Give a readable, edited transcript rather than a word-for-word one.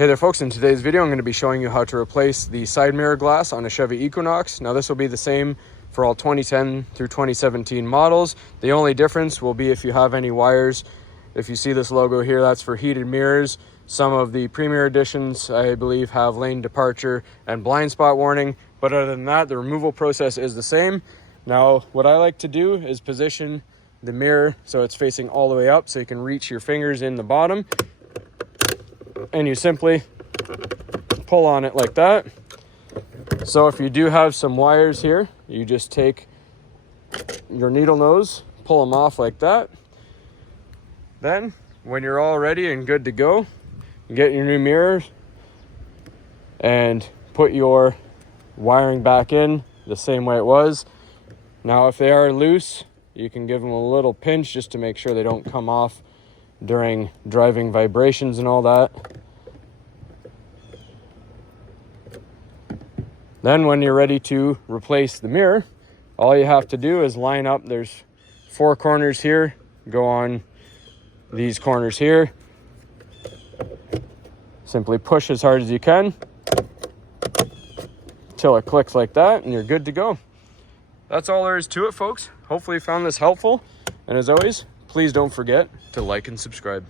Hey there folks, in today's video I'm going to be showing you how to replace the side mirror glass on a Chevy Equinox. Now this will be the same for all 2010 through 2017 models. The only difference will be if you have any wires. If you see this logo here, that's for heated mirrors. Some of the premier editions I believe have lane departure and blind spot warning, but other than that the removal process is the same. Now what I like to do is position the mirror so it's facing all the way up so you can reach your fingers in the bottom. And you simply pull on it like that. So if you do have some wires here, you just take your needle nose, pull them off like that. Then when you're all ready and good to go, you get your new mirror and put your wiring back in the same way it was. Now if they are loose, you can give them a little pinch just to make sure they don't come off during driving vibrations and all that. Then when you're ready to replace the mirror, all you have to do is line up. There's 4 corners here. Go on these corners here. Simply push as hard as you can till it clicks like that and you're good to go. That's all there is to it, folks. Hopefully you found this helpful. And as always, please don't forget to like and subscribe.